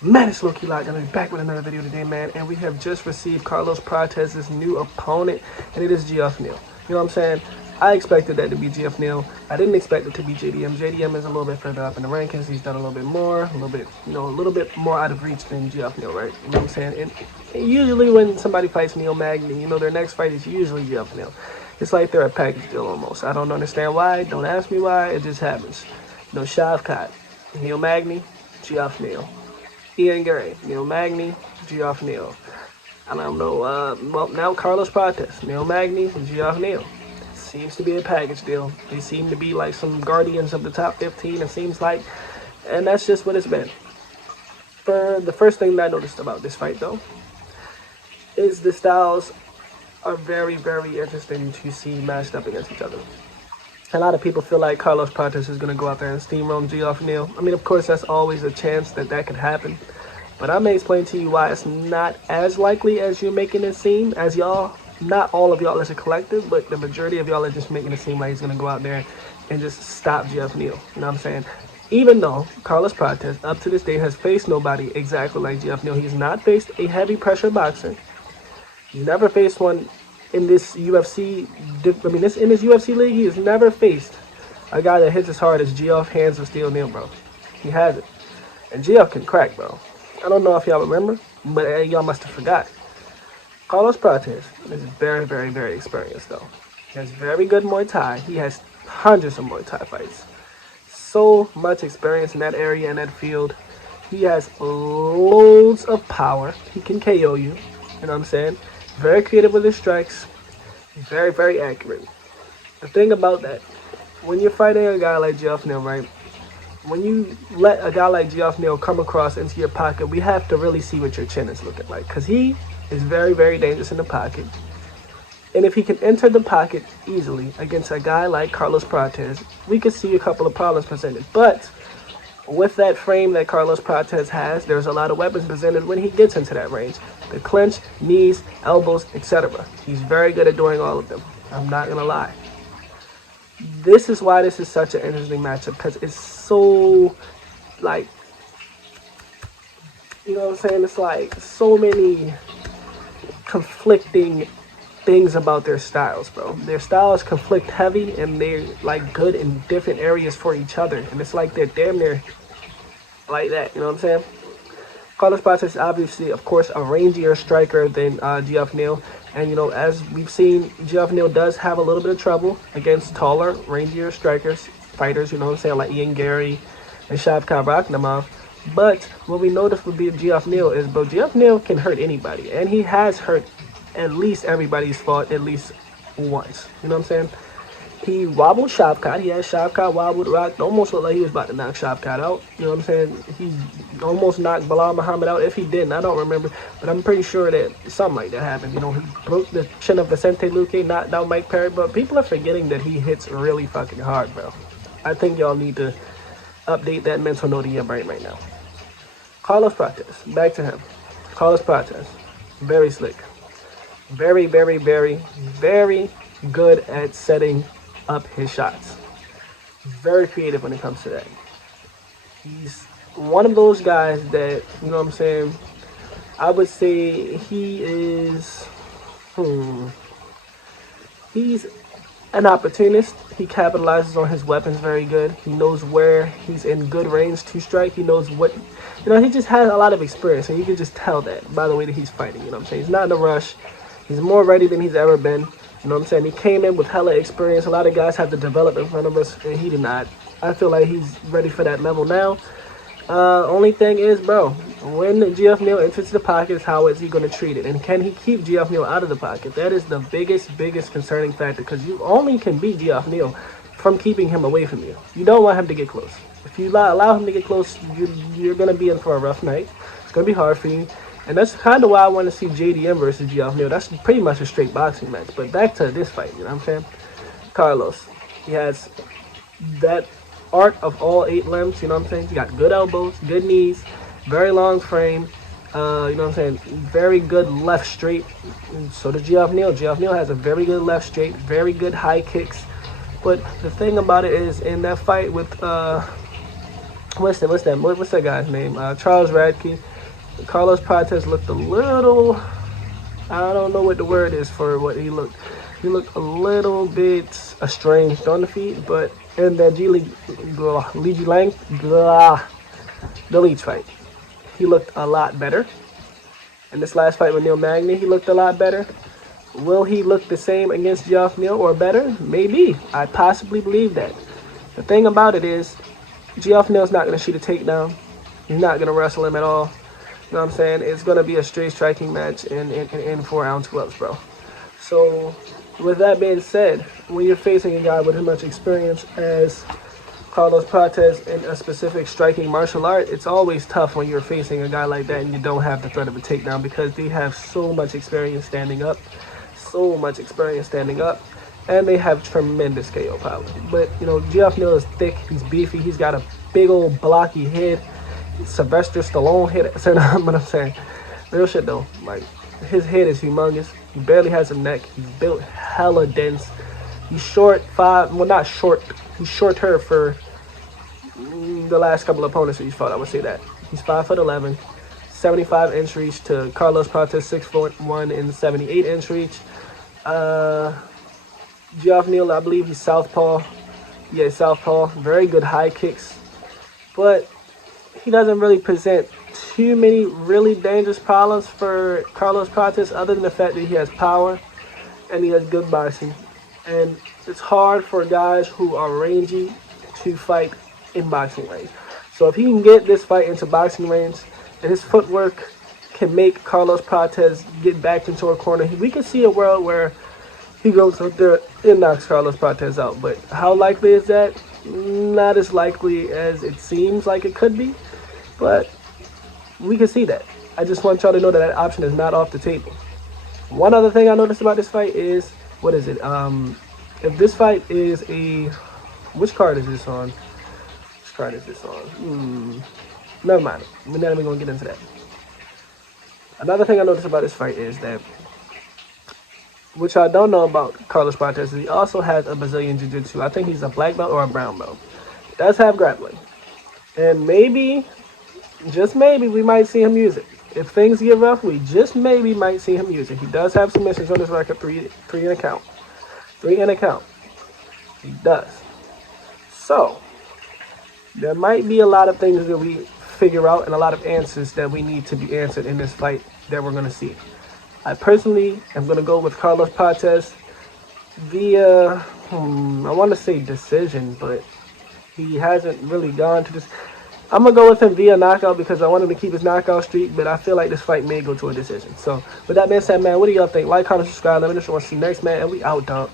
Man, it's Low-Key Lock, and I'm back with another video today, man. And we have just received Carlos PRATES' new opponent, and it is GF Neal. You know what I'm saying? I expected that to be GF Neal. I didn't expect it to be JDM. JDM is a little bit further up in the rankings. He's done a little bit more, a little bit more out of reach than GF Neal, right? You know what I'm saying? And usually when somebody fights Neil Magny, their next fight is usually GF Neal. It's like they're a package deal almost. I don't understand why. Don't ask me why. It just happens. Shavkat, Neil Magny, GF Neal. Ian Gary, Neil Magny, Geoff Neal. I don't know, well, now Carlos PRATES, Neil Magny, and Geoff Neal. Seems to be a package deal. They seem to be like some guardians of the top 15, it seems like. And that's just what it's been. For the first thing that I noticed about this fight, though, is the styles are very, very interesting to see matched up against each other. A lot of people feel like Carlos PRATES is going to go out there and steamroll Geoff Neal. I mean, of course, that's always a chance that could happen. But I may explain to you why it's not as likely as you're making it seem, as y'all, not all of y'all as a collective, but the majority of y'all are just making it seem like he's going to go out there and just stop Geoff Neal. You know what I'm saying? Even though Carlos PRATES, up to this day, has faced nobody exactly like Geoff Neal. He's not faced a heavy pressure boxer. He's never faced one in this UFC, in this UFC league. He has never faced a guy that hits as hard as Geoff Hands of Steel Neal, bro. He hasn't. And Geoff can crack, bro. I don't know if y'all remember, but y'all must have forgot. Carlos PRATES is very, very, very experienced, though. He has very good Muay Thai. He has hundreds of Muay Thai fights. So much experience in that area, in that field. He has loads of power. He can KO you. You know what I'm saying? Very creative with his strikes. Very, very accurate. The thing about that, when you're fighting a guy like Geoff Neal, right? When you let a guy like Geoff Neal come across into your pocket, we have to really see what your chin is looking like. Because he is very, very dangerous in the pocket. And if he can enter the pocket easily against a guy like Carlos PRATES, we could see a couple of problems presented. But with that frame that Carlos PRATES has, there's a lot of weapons presented when he gets into that range. The clinch, knees, elbows, etc. He's very good at doing all of them. I'm not going to lie. This is why this is such an interesting matchup, because it's so, like, you know what I'm saying? It's like so many conflicting things about their styles, bro. Their styles conflict heavy, and they're like good in different areas for each other. And it's like they're damn near like that, you know what I'm saying? Carlos PRATES is obviously, of course, a rangier striker than Geoff Neal. And, as we've seen, Geoff Neal does have a little bit of trouble against taller, rangier fighters, you know what I'm saying, like Ian Gary and Shavkat Rakhmonov. But what we noticed with Geoff Neal is, bro, Geoff Neal can hurt anybody. And he has hurt at least everybody's fought at least once. You know what I'm saying? He wobbled Shavkat. He had Shavkat wobbled, rocked. Almost looked like he was about to knock Shavkat out. You know what I'm saying? He almost knocked Bilal Muhammad out. If he didn't, I don't remember. But I'm pretty sure that something like that happened. He broke the chin of Vicente Luque, knocked out Mike Perry. But people are forgetting that he hits really fucking hard, bro. I think y'all need to update that mental note in your brain right now. Carlos PRATES. Back to him. Carlos PRATES. Very slick. Very, very, very, very good at setting up his shots. Very creative when it comes to that. He's one of those guys that, you know what I'm saying, I would say he is, he's an opportunist. He capitalizes on his weapons very good. He knows where he's in good range to strike. He knows what, he just has a lot of experience, and you can just tell that by the way that he's fighting. You know what I'm saying? He's not in a rush. He's more ready than he's ever been. You know what I'm saying? He came in with hella experience. A lot of guys have to develop in front of us, and he did not. I feel like he's ready for that level now. Only thing is, bro, when Geoff Neal enters the pocket, how is he going to treat it? And can he keep Geoff Neal out of the pocket? That is the biggest concerning factor, because you only can beat Geoff Neal from keeping him away from you. You don't want him to get close. If you allow him to get close, you're going to be in for a rough night. It's going to be hard for you. And that's kind of why I want to see JDM versus Geoff Neal. That's pretty much a straight boxing match. But back to this fight, you know what I'm saying? Carlos, he has that art of all 8 limbs, you know what I'm saying? He got good elbows, good knees, very long frame, you know what I'm saying? Very good left straight. And so does Geoff Neal. Geoff Neal has a very good left straight, very good high kicks. But the thing about it is, in that fight with what's that guy's name? Charles Radke. Carlos Prates looked a little, I don't know what the word is for what he looked. He looked a little bit estranged on the feet, but in that the Leech fight, he looked a lot better. In this last fight with Neil Magny, he looked a lot better. Will he look the same against Geoff Neal or better? Maybe. I possibly believe that. The thing about it is, Geoff Neal's not going to shoot a takedown. He's not going to wrestle him at all. You know what I'm saying? It's going to be a straight striking match in 4-ounce gloves, bro. So, with that being said, when you're facing a guy with as much experience as Carlos Prates in a specific striking martial art, it's always tough when you're facing a guy like that and you don't have the threat of a takedown because they have so much experience standing up. And they have tremendous KO power. But, you know, Geoff Neal is thick, he's beefy, he's got a big old blocky head. Sylvester Stallone head. So, what I'm saying, real shit though, like, his head is humongous. He barely has a neck. He's built hella dense. He's short, not short, he's shorter for the last couple of opponents that he's fought, I would say that. He's 5'11", 75-inch reach to Carlos Prates 6'1" and 78-inch reach. Geoff Neal, I believe he's southpaw. Yeah, southpaw. Very good high kicks. But he doesn't really present too many really dangerous problems for Carlos Prates other than the fact that he has power and he has good boxing. And it's hard for guys who are rangy to fight in boxing range. So if he can get this fight into boxing range and his footwork can make Carlos Prates get back into a corner, we can see a world where he goes up there and knocks Carlos Prates out. But how likely is that? Not as likely as it seems like it could be. But we can see that. I just want y'all to know that that option is not off the table. One other thing I noticed about this fight is, what is it? If this fight is a... Which card is this on? Which card is this on? Never mind. We're not even going to get into that. Another thing I noticed about this fight is that, which I don't know about Carlos Prates, is he also has a Brazilian Jiu-Jitsu. I think he's a black belt or a brown belt. He does have grappling. And maybe, just maybe, we might see him use it. If things get rough, we just maybe might see him use it. He does have submissions on his record, three in a count. 3 in a count. He does. So, there might be a lot of things that we figure out and a lot of answers that we need to be answered in this fight that we're going to see. I personally am going to go with Carlos Prates via, I want to say decision, but he hasn't really gone to this. I'm going to go with him via knockout because I want him to keep his knockout streak, but I feel like this fight may go to a decision. So, with that being said, man, what do y'all think? Like, comment, subscribe, let me know what you want to see next, man, and we out, dog.